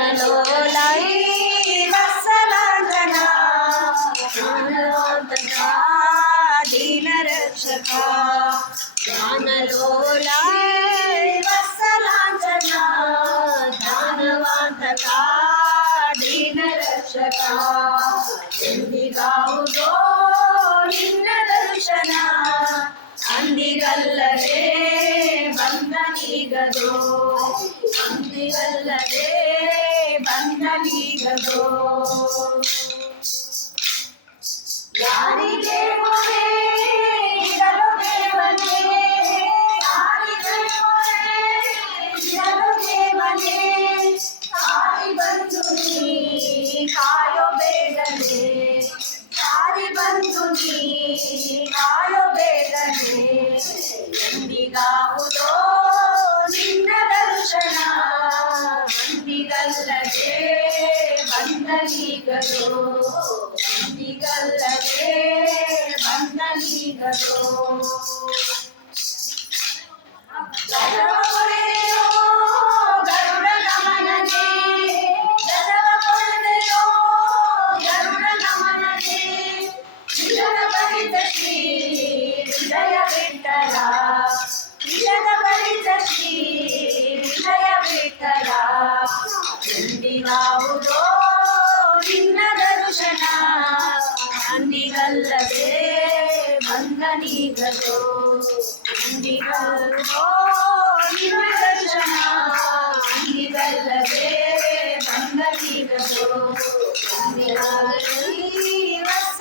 ಜ್ಞಾನಲೋಲೈ ವತ್ಸಲಾಂಜನ ಜ್ಞಾನವಂತಕ ದೀನರಕ್ಷಕ ಜ್ಞಾನಲೋಲೈ ವತ್ಸಲಾಂಜನ ಜ್ಞಾನವಂತಕ ದೀನರಕ್ಷಕ ಎಂದಿಗಾವುದೋ ನಿನ್ನ ದರ್ಶನ ಅಂದಿಗಲ್ಲದೆ ಬಂದನೀಗದೋ ಅಂದಿಗಲ್ಲದೆ ಬಂದನೀಗದೋ ಯಾರಿಗೆ ಮೊರೆ ಇಡಲು ದೇವನೇ ಯಾರಿಗೆ ಮೊರೆ ಇಡಲು ದೇವನೇ ಕಾಯಿ ಬಂದು ನೀ ಕಾಯೋ ಬೇಗನೆ ಕಾರಿ ಬಂದು ನೀ ಕಾಯೋ ಬೇಗನೆ ಎಂದಿಗಾವುದೋ ನಿನ್ನ ದರ್ಶನ ಅಂದಿಗಲ್ಲದೆ ಬಂದನೀಗದೋ ಅಂದಿಗಲ್ಲದೆ ಬಂದನೀಗದೋ ಗಜವ ಕೊಡೆಯೋ ಗರುಡ ಗಮನನೆ ಗಜವ ಕೊಡೆಯೋ ಗರುಡ ಗಮನನೆ ವಿಜಯ ಬಲಿತ ಶ್ರೀ ವಿಜಯ ವಿಠಲ ವಿಜಯ ಬಲಿತ ಶ್ರೀ ವಿಜಯ ವಿಠಲ ಎಂದಿಗಾವುದೋ ನಿನ್ನ ದರ್ಶನ ಅಂದಿಗಲ್ಲದೆ ಬಂದನೀಗದೋ ಅಂದಿಗಲ್ಲೋ ನಿನ್ನ ದರ್ಶನ ಅಂದಿಗಲ್ಲದೆ ಬಂದನೀಗದೋ ಅಂದಿಗಲ್ಲದೆ